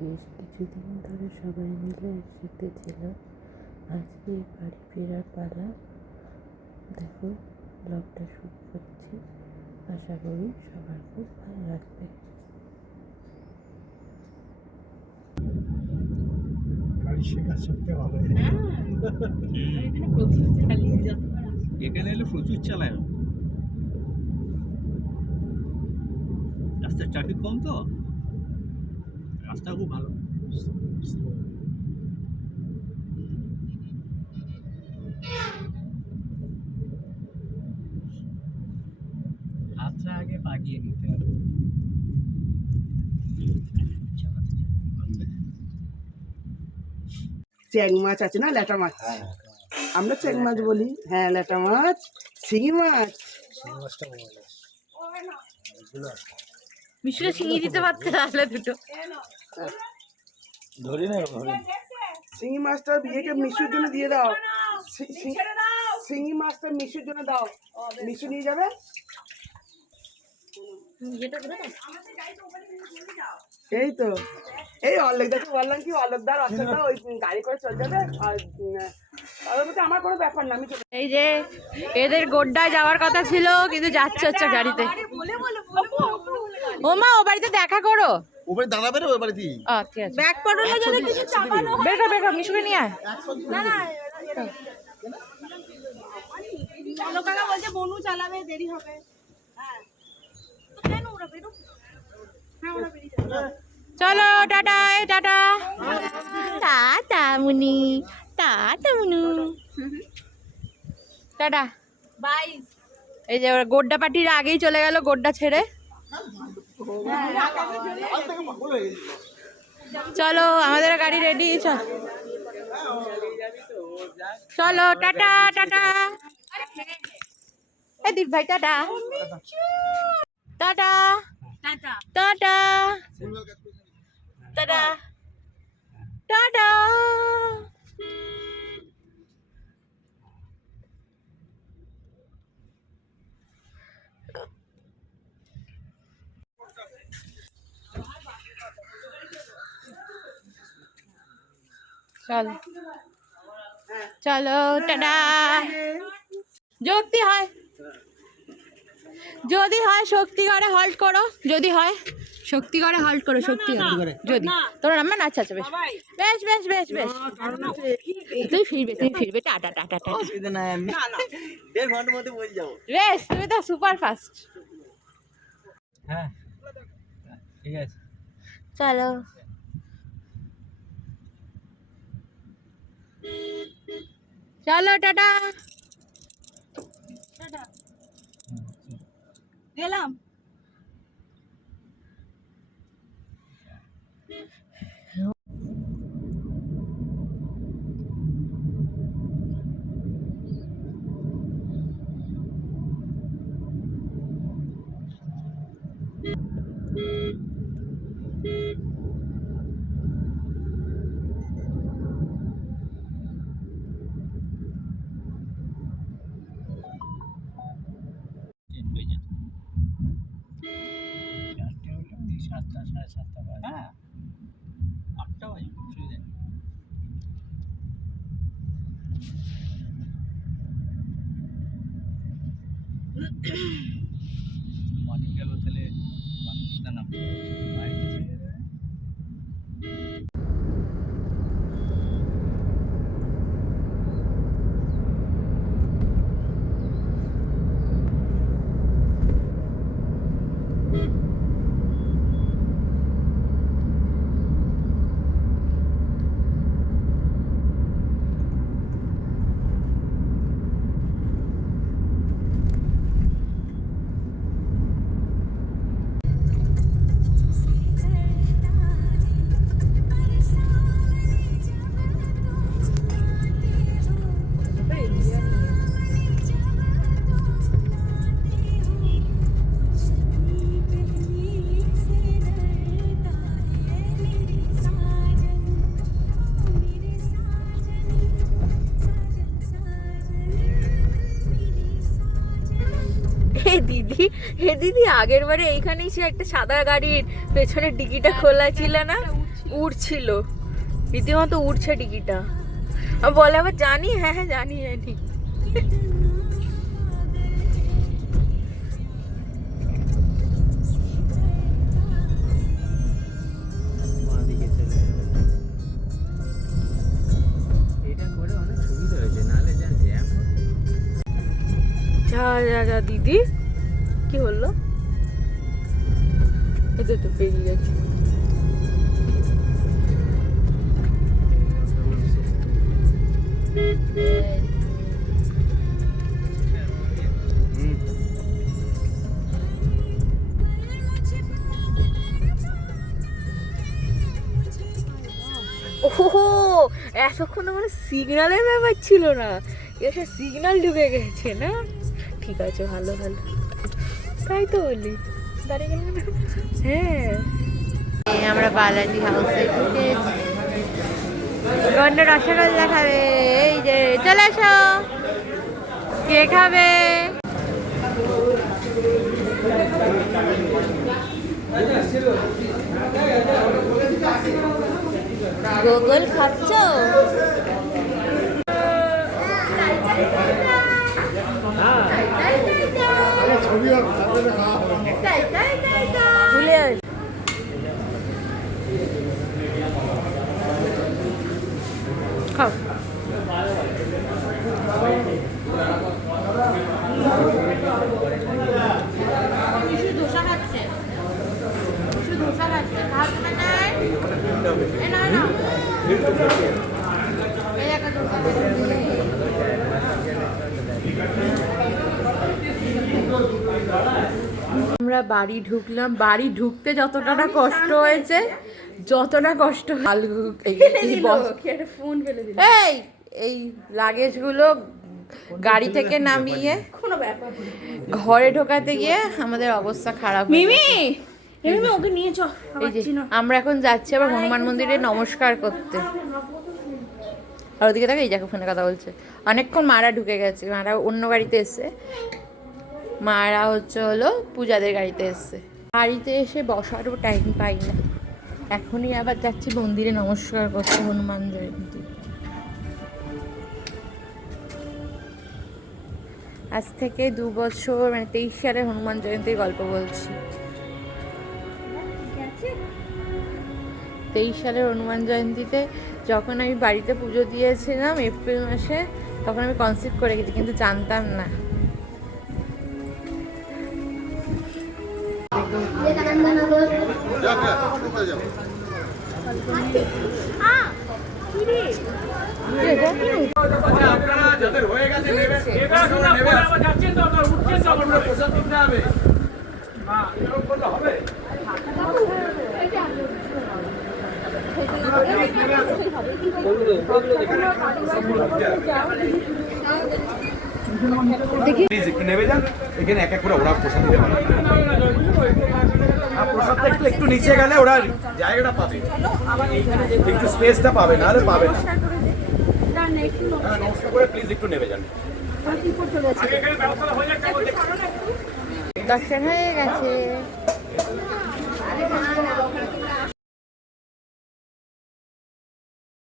বেশ কিছুদিন ধরে সবাই মিলে একসাথে ছিল। আজকে বাড়ি ফেরার পালা। দেখো ব্লগটা শুট করছি, আশা করি সবার খুব ভালো লাগবে। এখানে এলে প্রচুর চালায়, রাস্তায় ট্রাফিক কম তো, রাস্তা খুব ভালো। হাতটা আগে বাগিয়ে নিতে হবে। চ্যাং মাছ আছে না, ল্যাটা মাছ, আমরা চ্যাং মাছ বলি। হ্যাঁ, ল্যাটা মাছ, শিঙি মাছ। মিশুকে শিঙি দিতে পারতে তাহলে দুটো ধরি না, শিঙি মাছটা বিয়েকে মিশুর জন্য দিয়ে দাও। শিঙি মাছটা মিশুর জন্য দাও, মিশু নিয়ে যাবে। এই তো, এই অলেকদাকে বললাম কি অলেকদার অচলদা ওই গাড়ি করে চলে যাবে। আর তাদের মধ্যে আমার কোনো ব্যাপার না, আমি এই যে এদের গোড্ডায় যাওয়ার কথা ছিল কিন্তু যাচ্ছে হচ্ছে গাড়িতে। ও মা, ও বাড়িতে দেখা করো। ওপরে দাঁড়াবে না, ওই বাড়িতে ঠিক আছে। ব্যাক পটলে যদি কিছু চাপানো বেরো বেরো, মিশুকে নিয়ে আয়। না না, চলো কাকা বলছে বনু চালাবে, দেরি হবে। হ্যাঁ তো কেন ওরা বেরো। হ্যাঁ ওরা বেরিয়ে যাবে। চলো টাটা, টাটা টাটা মুনি, টাটা মুনু, টাটা বাই। এই যে ওরা গোড্ডা পার্টির আগেই চলে গেল, গোড্ডা ছেড়ে। চলো আমাদের গাড়ি রেডি, চলো টাটা টাটা। এই দীপ ভাই tata tata tata tata tata tata. চলো চলো টাটা। যদি হয় শক্তিগড়ে হল্ট করো, যদি হয় শক্তিগড়ে হল্ট করো, শক্তিগড়ে যদি তোর নাম্বার। আচ্ছা আচ্ছা, বেশ বেশ বেশ বেশ বেশ, তুই ফিরবে টাটা টাটা টাটা। অসুবিধা নাই, আমি 1.5 ঘন্টার মধ্যে পৌঁছে যাবো। বেশ, তুমি তো সুপার ফাস্ট। হ্যাঁ ঠিক আছে, চলো চলো টাটা গেলাম। সাতটা, সাড়ে 7টা বাজে। হ্যাঁ 8টা বাজে, অসুবিধা নেই। মর্নিং গেল, তাহলে কোথায় নাম বাড়িতে ছেড়ে দেবে। দিদি আগের বারে এইখানেই সে একটা সাদা গাড়ির পেছনের ডিকিটা খোলা ছিল না, উঠছিল, রীতিমতো উঠছে টিকিটা। আর বলে আবার জানি, হ্যাঁ হ্যাঁ জানি জানি। বাঁদিকে চলে যাবে। এটা করে অনেক সুবিধা হয়েছে, নাহলে যা জ্যাম হতো। যা যা যা দিদি, কি হলো? এতে তো পেরিয়ে গেছে। ওহো, এতক্ষণ মানে সিগন্যালের ব্যাপার ছিল না, এসে সিগন্যাল ঢুকে গেছে না। ঠিক আছে, ভালো ভালো, তাই তো বলি, দাঁড়িয়ে গেল না। হ্যাঁ, আমরা বালাজি হাউসে ঢুকেছি। গন্ড রসগোল্লা খাবে, এই যে চলে এসো। কে খাবে? গোগল খাচ্ছ? ভুলে খাও। ধোসা খাচ্ছে, ধোসা খাচ্ছে, খাওয়া নাই। না না, এই একটা ধোসা। আমরা বাড়ি ঢুকলাম, বাড়ি ঢুকতে যতটা না কষ্ট হয়েছে, যতটা কষ্ট এই এই লাগেজগুলো গাড়ি থেকে নামিয়ে ঘরে ঢোকাতে গিয়ে আমাদের অবস্থা খারাপ। মিমি ওকে নিয়ে চল। আমরা এখন যাচ্ছি আবার হনুমান মন্দিরে নমস্কার করতে। আর ওদিকে দেখো, এই যাকে ফোনে কথা বলছে। অনেকক্ষণ মারা ঢুকে গেছে, মারা অন্য গাড়িতে এসছে, মারা হলো পূজাদের গাড়িতে এসছে। বাড়িতে এসে বসারও টাইম পাই না, এখনই আবার যাচ্ছি মন্দিরে নমস্কার করতে হনুমান জয়ন্তী। আজ থেকে 2 বছর, মানে 23 সালে হনুমান জয়ন্তীর গল্প বলছি। 23 সালের হনুমান জয়ন্তীতে যখন আমি বাড়িতে পুজো দিয়েছিলাম এপ্রিল মাসে, তখন আমি কনসিভ করে গেছি, কিন্তু জানতাম না। যাদের হয়ে গেছে নেবে, যাচ্ছেন তো আপনারা, উঠছেন তো আপনারা, প্রসাদ দিতে হবে। হ্যাঁ, এরকম করলে হবে। প্লিজ একটু নেমে যান, এখানে এক এক করে ওরা প্রসাদ দিতে পারে। প্রসাদটা একটু নিচে গেলে ওরা জায়গাটা পাবে, একটু স্পেসটা পাবে, নাহলে পাবে না। নমস্কার করে প্লিজ একটু নেমে যান। দর্শন হয়ে গেছে।